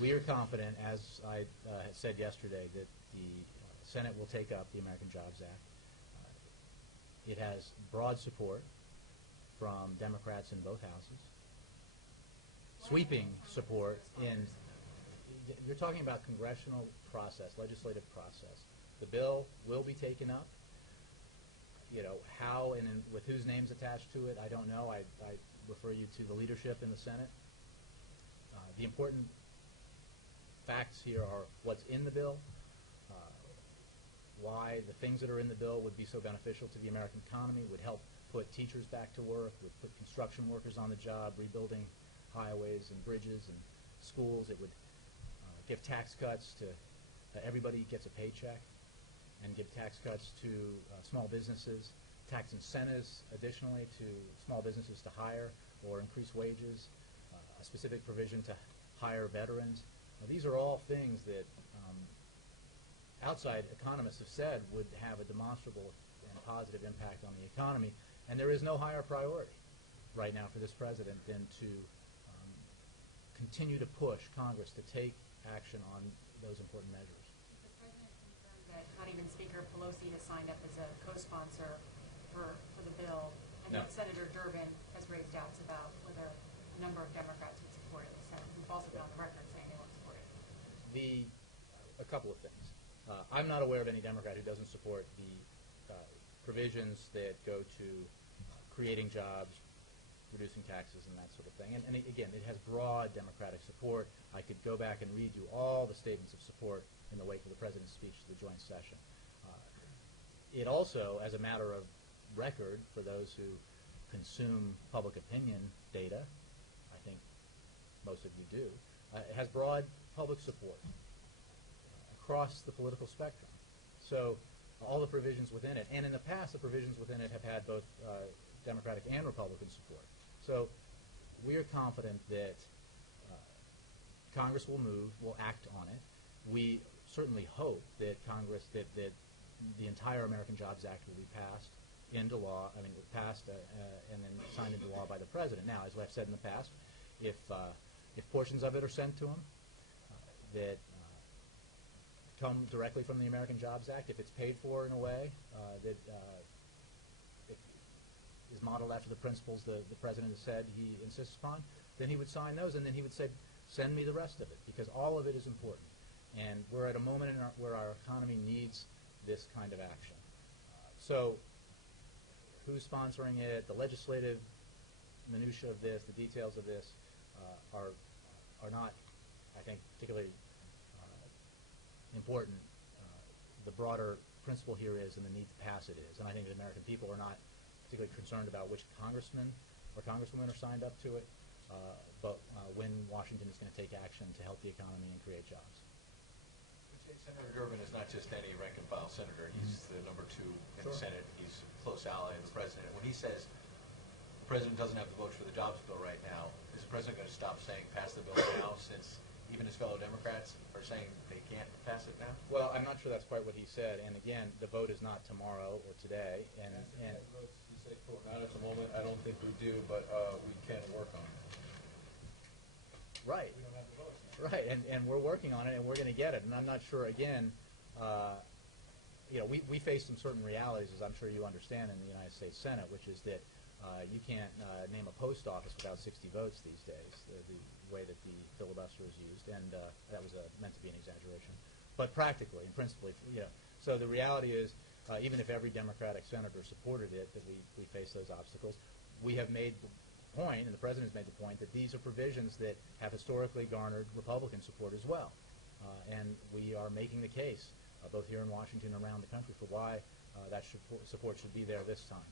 We are confident, as I said yesterday, that the Senate will take up the American Jobs Act. It has broad support from Democrats in both houses. Sweeping support in, you're talking about congressional process, legislative process. The bill will be taken up. You know, how and with whose names attached to it, I don't know. I refer you to the leadership in the Senate. The important facts here are what's in the bill, why the things that are in the bill would be so beneficial to the American economy, would help put teachers back to work, would put construction workers on the job, rebuilding highways and bridges and schools. It would give tax cuts to everybody gets a paycheck, and give tax cuts to small businesses, tax incentives additionally to small businesses to hire or increase wages, a specific provision to hire veterans. Now, these are all things that outside economists have said would have a demonstrable and positive impact on the economy, and there is no higher priority right now for this president than to continue to push Congress to take action on those important measures. The president confirmed that not even Speaker Pelosi has signed up as a co-sponsor for the bill, and that Senator Durbin has raised doubts about whether a number of Democrats would support it in the Senate. We've also been on the record saying they won't support it. A couple of things. I'm not aware of any Democrat who doesn't support the provisions that go to creating jobs, reducing taxes, and that sort of thing. And again, it has broad Democratic support. I could go back and read you all the statements of support in the wake of the President's speech to the joint session. It also, as a matter of record for those who consume public opinion data, I think most of you do, it has broad public support across the political spectrum. So all the provisions within it, and in the past the provisions within it have had both Democratic and Republican support. So we are confident that Congress will move, will act on it. We certainly hope that Congress, that the entire American Jobs Act will be passed into law, passed and then signed into law by the President. Now, as I've said in the past, if portions of it are sent to him that come directly from the American Jobs Act, if it's paid for in a way that is modeled after the principles the President has said he insists upon, then he would sign those, and then he would say, send me the rest of it, because all of it is important. And we're at a moment where our economy needs this kind of action. So who's sponsoring it, the legislative minutia of this, the details of this are not, I think, particularly important. The broader principle here is, and the need to pass it is. And I think the American people are not particularly concerned about which congressmen or congresswomen are signed up to it, but when Washington is going to take action to help the economy and create jobs. Senator Durbin is not just any rank-and-file senator. He's the #2 in the Senate. He's a close ally of the President. When he says the President doesn't have the votes for the jobs bill right now, is the President going to stop saying pass the bill now, since even his fellow Democrats are saying they can't pass it now? Well, I'm not sure that's quite what he said. And again, the vote is not tomorrow or today. And votes, you say, not at the moment. I don't think we do, but we can work on it. Right. We don't have the votes now. Right, and we're working on it, and we're going to get it. And I'm not sure, again, we face some certain realities, as I'm sure you understand, in the United States Senate, which is that you can't name a post office without 60 votes these days, the way that the filibuster is used. And that was meant to be an exaggeration. But practically and principally, so the reality is, even if every Democratic senator supported it, that we face those obstacles. We have made the point, and the President has made the point, that these are provisions that have historically garnered Republican support as well. And we are making the case, both here in Washington and around the country, for why that support should be there this time.